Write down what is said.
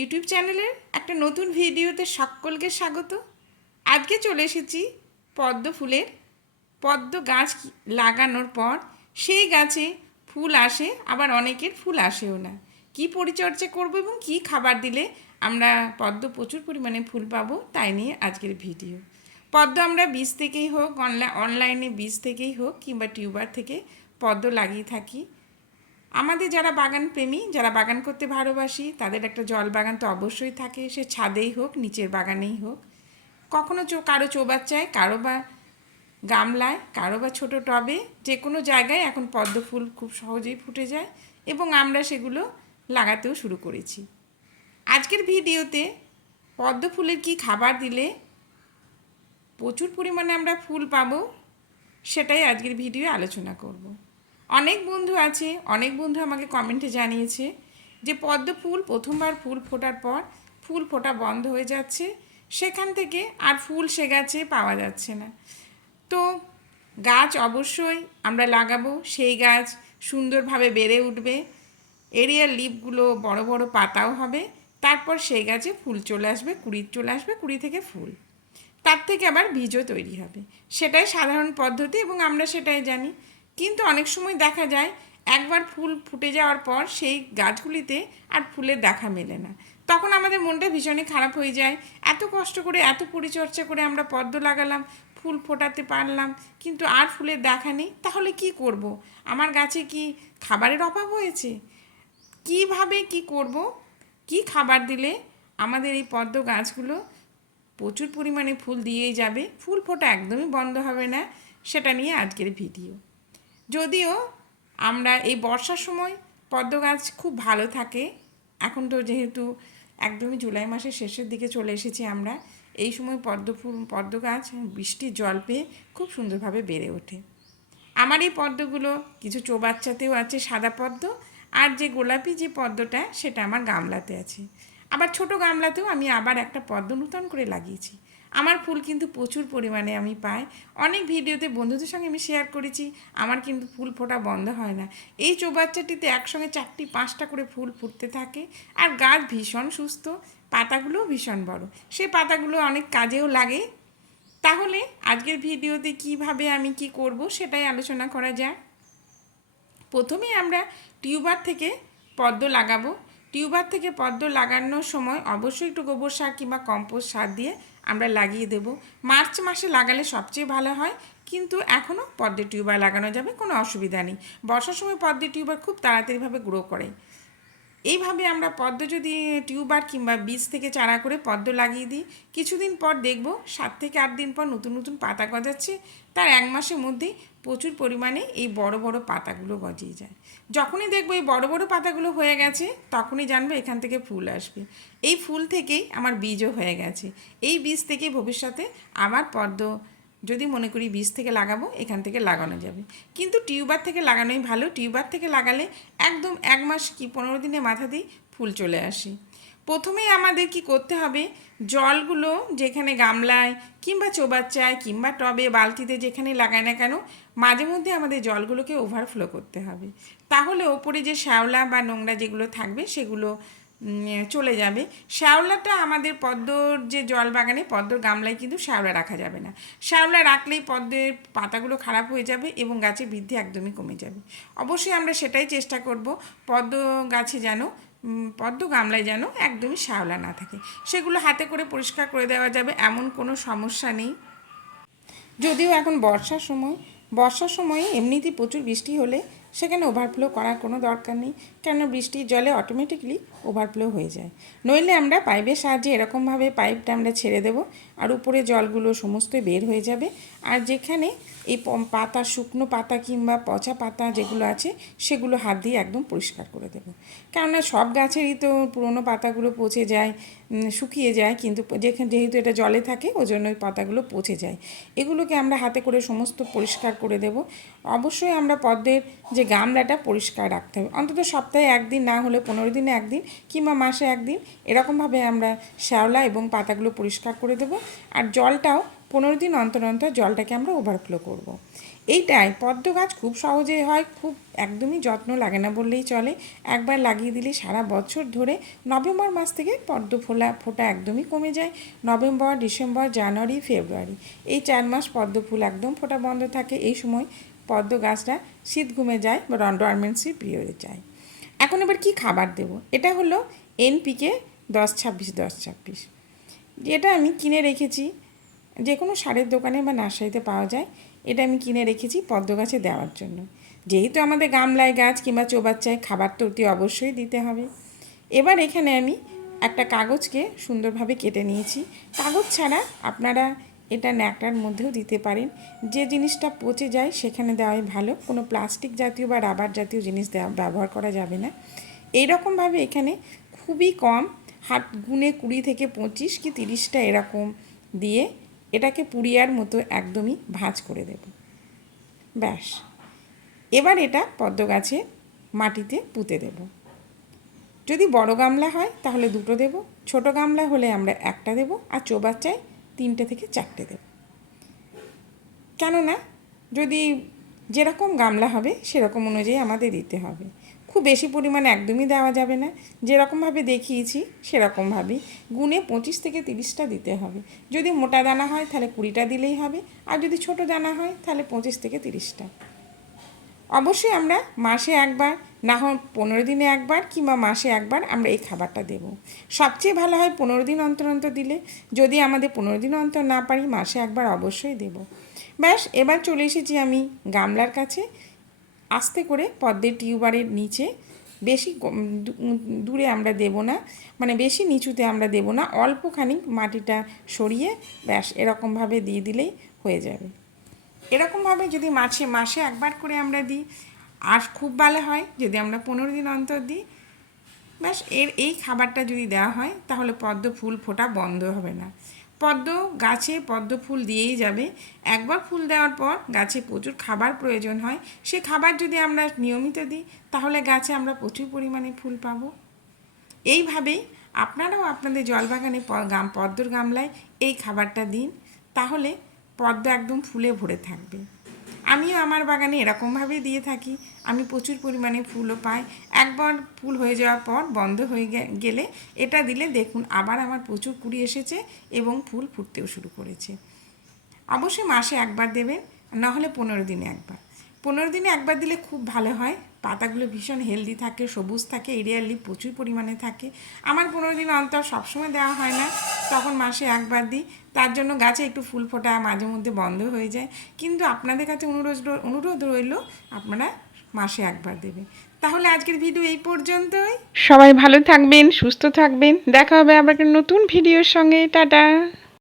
YouTube চ্যানেলের একটা নতুন ভিডিওতে সকলকে স্বাগত। আজকে চলে এসেছি পদ্ম ফুলের পদ্ম গাছ লাগানোর পর সেই গাছে ফুল আসে, আবার অনেকের ফুল আসেও না। কি পরিচর্যা করব এবং কি খাবার দিলে আমরা পদ্ম প্রচুর পরিমাণে ফুল পাবো, তাই নিয়ে আজকের ভিডিও। পদ্ম আমরা বীজ থেকেই হোক, অনলাইনে বীজ থেকেই হোক কিংবা টিউবার থেকে পদ্ম লাগিয়ে থাকি। আমাদের যারা বাগান প্রেমী, যারা বাগান করতে ভালোবাসি, তাদের একটা জল বাগান তো অবশ্যই থাকে, সে ছাদেই হোক নিচের বাগানেই হোক। কখনো কারো চৌবাচ্চায়, কারো বা গামলায়, কারো বা ছোটো টবে, যে কোনো জায়গায় এখন পদ্ম ফুল খুব সহজেই ফুটে যায় এবং আমরা সেগুলো লাগাতেও শুরু করেছি। আজকের ভিডিওতে পদ্ম ফুলের কী খাবার দিলে প্রচুর পরিমাণে আমরা ফুল পাবো সেটাই আজকের ভিডিও আলোচনা করব। অনেক বন্ধু আছে, অনেক বন্ধু আমাকে কমেন্টে জানিয়েছে যে পদ্ম ফুল প্রথমবার ফুল ফোটার পর ফুল ফোটা বন্ধ হয়ে যাচ্ছে, সেখান থেকে আর ফুল সে গাছে পাওয়া যাচ্ছে না। তো গাছ অবশ্যই আমরা লাগাবো, সেই গাছ সুন্দরভাবে বেড়ে উঠবে, এরিয়ার লিফগুলো বড় বড় পাতাও হবে, তারপর সেই গাছে ফুল চলে আসবে, কুড়ি চলে আসবে, কুড়ি থেকে ফুল, তার থেকে আবার বীজও তৈরি হবে। সেটাই সাধারণ পদ্ধতি এবং আমরা সেটাই জানি। কিন্তু অনেক সময় দেখা যায় একবার ফুল ফুটে যাওয়ার পর সেই গাছগুলিতে আর ফুলের দেখা মেলে না। তখন আমাদের মনটা ভীষণই খারাপ হয়ে যায়। এত কষ্ট করে, এত পরিচর্যা করে আমরা পদ্ম লাগালাম, ফুল ফোটাতে পারলাম, কিন্তু আর ফুলের দেখা নেই। তাহলে কি করব? আমার গাছে কি খাবারের অভাব হয়েছে? কিভাবে কি করব? কি খাবার দিলে আমাদের এই পদ্ম গাছগুলো প্রচুর পরিমাণে ফুল দিয়েই যাবে, ফুল ফোটা একদমই বন্ধ হবে না, সেটা নিয়ে আজকের ভিডিও। যদিও আমরা এই বর্ষার সময় পদ্ম গাছ খুব ভালো থাকে, এখন তো যেহেতু একদমই জুলাই মাসের শেষের দিকে চলে এসেছি আমরা, এই সময় পদ্ম গাছ বৃষ্টির জল পেয়ে খুব সুন্দরভাবে বেড়ে ওঠে। আমার এই পদ্মগুলো কিছু চৌবাচ্চাতেও আছে সাদা পদ্ম, আর যে গোলাপি যে পদ্মটা সেটা আমার গামলাতে আছে। আবার ছোট গামলাতেও আমি আবার একটা পদ্ম নূতন করে লাগিয়েছি। আমার ফুল কিন্তু প্রচুর পরিমাণে আমি পাই। অনেক ভিডিওতে বন্ধুদের সঙ্গে আমি শেয়ার করেছি, আমার কিন্তু ফুল ফোটা বন্ধ হয় না। এই চৌবাচ্চাটিতে একসঙ্গে 4টি 5টা করে ফুল ফুটতে থাকে, আর গাছ ভীষণ সুস্থ, পাতাগুলোও ভীষণ বড়, সেই পাতাগুলো অনেক কাজেও লাগে। তাহলে আজকের ভিডিওতে কিভাবে আমি কি করব সেটাই আলোচনা করা যাক। প্রথমে আমরা টিউবার থেকে পদ্ম লাগাবো। টিউবার থেকে পদ্ম লাগানোর সময় অবশ্যই একটু গোবর সার কিংবা কম্পোস্ট সার দিয়ে আমরা লাগিয়ে দেব। মার্চ মাসে লাগালে সবচেয়ে ভালো হয়, কিন্তু এখনও পদ্মের টিউবার লাগানো যাবে, কোনো অসুবিধা নেই। বর্ষার সময় পদ্মের টিউবার খুব তাড়াতাড়িভাবে গ্রো করে। এইভাবে আমরা পদ্ম যদি টিউবার কিংবা বীজ থেকে চারা করে পদ্ম লাগিয়ে দিই, কিছুদিন পর দেখব 7 থেকে 8 দিন পর নতুন নতুন পাতা গজাচ্ছে। তার 1 মাসের মধ্যেই প্রচুর পরিমাণে এই বড় বড় পাতাগুলো গজিয়ে যায়। যখনই দেখবো এই বড় বড় পাতাগুলো হয়ে গেছে, তখনই জানবো এখান থেকে ফুল আসবে। এই ফুল থেকেই আমার বীজও হয়ে গেছে। এই বীজ থেকেই ভবিষ্যতে আবার পদ্ম যদি মনে করি বীজ থেকে লাগাবো, এখান থেকে লাগানো যাবে। কিন্তু টিউবার থেকে লাগানোই ভালো। টিউবার থেকে লাগালে একদম 1 মাস কি 15 দিনের মাথা দিয়ে ফুল চলে আসে। প্রথমেই আমাদের কি করতে হবে, জলগুলো যেখানে গামলায় কিংবা চৌবাচ্চায় কিংবা টবে বালতিতে যেখানে লাগায় না কেন, মাঝে মধ্যে আমাদের জলগুলোকে ওভারফ্লো করতে হবে। তাহলে ওপরে যে শ্যাওলা বা নোংরা যেগুলো থাকবে সেগুলো চলে যাবে। শ্যাওলাটা আমাদের পদ্মর যে জল বাগানে পদ্মর গামলায় কিন্তু শ্যাওলা রাখা যাবে না। শ্যাওলা রাখলেই পদ্মের পাতাগুলো খারাপ হয়ে যাবে এবং গাছের বৃদ্ধি একদমই কমে যাবে। অবশ্যই আমরা সেটাই চেষ্টা করব, পদ্ম গাছে যেন পদ্ম গামলায় যেন একদমই শ্যাওলা না থাকে। সেগুলো হাতে করে পরিষ্কার করে দেওয়া যাবে, এমন কোনো সমস্যা নেই। যদিও এখন বর্ষার সময়ে এমনিতেই প্রচুর বৃষ্টি হলে সেখানে ওভারফ্লো করার কোনো দরকার নেই, কেন বৃষ্টির জলে অটোমেটিকলি ওভারফ্লো হয়ে যায়। নইলে আমরা পাইপের সাহায্যে এরকমভাবে পাইপটা আমরা ছেড়ে দেব, আর উপরে জলগুলো সমস্ত বের হয়ে যাবে। আর যেখানে এই পাতা, শুকনো পাতা কিংবা পচা পাতা যেগুলো আছে সেগুলো হাত দিয়ে একদম পরিষ্কার করে দেবো। কেননা সব গাছেরই তো পুরনো পাতাগুলো পচে যায়, শুকিয়ে যায়, কিন্তু যেহেতু এটা জলে থাকে ওই জন্য ওই পাতাগুলো পচে যায়। এগুলোকে আমরা হাতে করে সমস্ত পরিষ্কার করে দেব। অবশ্যই আমরা পদ্মের যে গামলাটা পরিষ্কার রাখতে হবে, অন্তত সপ্তাহে 1 দিন, না হলে 15 দিনে 1 দিন কিংবা মাসে 1 দিন, এরকমভাবে আমরা শ্যাওলা এবং পাতাগুলো পরিষ্কার করে দেব। আর জলটাও 15 দিন অন্তর অন্তর জলটাকে আমরা ওভারফ্লো করব। এইটাই পদ্ম গাছ খুব সহজেই হয়, খুব একদমই যত্ন লাগে না বললেই চলে। একবার লাগিয়ে দিলে সারা বছর ধরে নভেম্বর মাস থেকে পদ্ম ফোটা একদমই কমে যায়। নভেম্বর, ডিসেম্বর, জানুয়ারি, ফেব্রুয়ারি এই 4 মাস পদ্ম ফুল একদম ফোটা বন্ধ থাকে। এই সময় পদ্ম গাছটা শীত ঘুমে যায় বা ডরমেন্সি পিরিয়ডে যায়। এখন এবার কি খাবার দেব? এটা হলো এনপিকে 10-26-10-26, যেটা আমি কিনে রেখেছি, যে কোনো সারের দোকানে বা নার্সারিতে পাওয়া যায়। এটা আমি কিনে রেখেছি পদ্ম গাছে দেওয়ার জন্য। যেহেতু আমাদের গামলায় গাছ কিংবা চৌবাচ্চায় খাবার তো অতি অবশ্যই দিতে হবে। এবার এখানে আমি একটা কাগজকে সুন্দরভাবে কেটে নিয়েছি। কাগজ ছাড়া আপনারা এটা ন্যাকড়ার মধ্যেও দিতে পারেন। যে জিনিসটা পচে যায় সেখানে দেওয়াই ভালো, কোনো প্লাস্টিক জাতীয় বা রাবার জাতীয় জিনিস ব্যবহার করা যাবে না। এইরকমভাবে এখানে খুবই কম হাত গুনে 20 থেকে 25 কি 30টা এরকম দিয়ে এটাকে পুড়িয়ার মতো একদমই ভাঁজ করে দেব। ব্যাস, এবার এটা পদ্ম গাছে মাটিতে পুঁতে দেব। যদি বড় গামলা হয় তাহলে 2টো দেব, ছোট গামলা হলে আমরা 1টা দেব, আর চৌবাচ্চায় 3টে থেকে 4টে দেব। কেননা যদি যেরকম গামলা হবে সেরকম অনুযায়ী আমাদের দিতে হবে। খুব বেশি পরিমাণে একদমই দেওয়া যাবে না। যেরকমভাবে দেখিয়েছি সেরকমভাবেই গুনে 25 থেকে 30টা দিতে হবে। যদি মোটা দানা হয় তাহলে 20টা দিলেই হবে, আর যদি ছোট দানা হয় তাহলে 25 থেকে 30টা। অবশ্যই আমরা মাসে একবার, না হয় 15 দিনে একবার কিংবা মাসে একবার আমরা এই খাবারটা দেব। সবচেয়ে ভালো হয় 15 দিন অন্তর অন্তর দিলে। যদি আমাদের 15 দিন অন্তর না পারি মাসে একবার অবশ্যই দেব। ব্যাস, এবার চলে এসেছি আমি গামলার কাছে। আস্তে করে পদ্মের টিউবারের নিচে, বেশি দূরে আমরা দেব না, মানে বেশি নিচুতে আমরা দেব না, অল্পখানি মাটিটা সরিয়ে ব্যাস এরকমভাবে দিয়ে দিলেই হয়ে যাবে। এরকমভাবে যদি মাসে একবার করে আমরা দিই আর খুব ভালো হয় যদি আমরা 15 দিন অন্তর দিই। ব্যাস, এই খাবারটা যদি দেওয়া হয় তাহলে পদ্ম ফুল ফোটা বন্ধ হবে না। পদ্ম গাছে পদ্ম ফুল দিয়েই যাবে। একবার ফুল দেওয়ার পর গাছে প্রচুর খাবার প্রয়োজন হয়। সে খাবার যদি আমরা নিয়মিত দিই তাহলে গাছে আমরা প্রচুর পরিমাণে ফুল পাবো। এইভাবেই আপনারাও আপনাদের জলবাগানে পদ্মর গামলায় এই খাবারটা দিন, তাহলে পদ্ম একদম ফুলে ভরে থাকবে। আমিও আমার বাগানে এরকমভাবেই দিয়ে থাকি। আমি প্রচুর পরিমাণে ফুলও পাই। একবার ফুল হয়ে যাওয়ার পর বন্ধ হয়ে গেলে এটা দিলে দেখুন আবার আমার প্রচুর কুড়ি এসেছে এবং ফুল ফুটতেও শুরু করেছে। অবশ্যই মাসে একবার দেবেন, নাহলে 15 দিনে একবার। 15 দিনে একবার দিলে খুব ভালো হয়। পাতাগুলো ভীষণ হেলদি থাকে, সবুজ থাকে, এরিয়াল লিফ প্রচুর পরিমাণে থাকে। আমার 15 দিন অন্তর সবসময় দেওয়া হয় না, তখন মাসে একবার দিই। তার জন্য গাছে একটু ফুল ফোটা মাঝে মধ্যে বন্ধ হয়ে যায়। কিন্তু আপনাদের কাছে অনুরোধ রইল আপনারা মাসে একবার দেবেন। তাহলে আজকের ভিডিও এই পর্যন্তই। সবাই ভালো থাকবেন, সুস্থ থাকবেন। দেখা হবে আবার একটা নতুন ভিডিওর সঙ্গে। টাটা।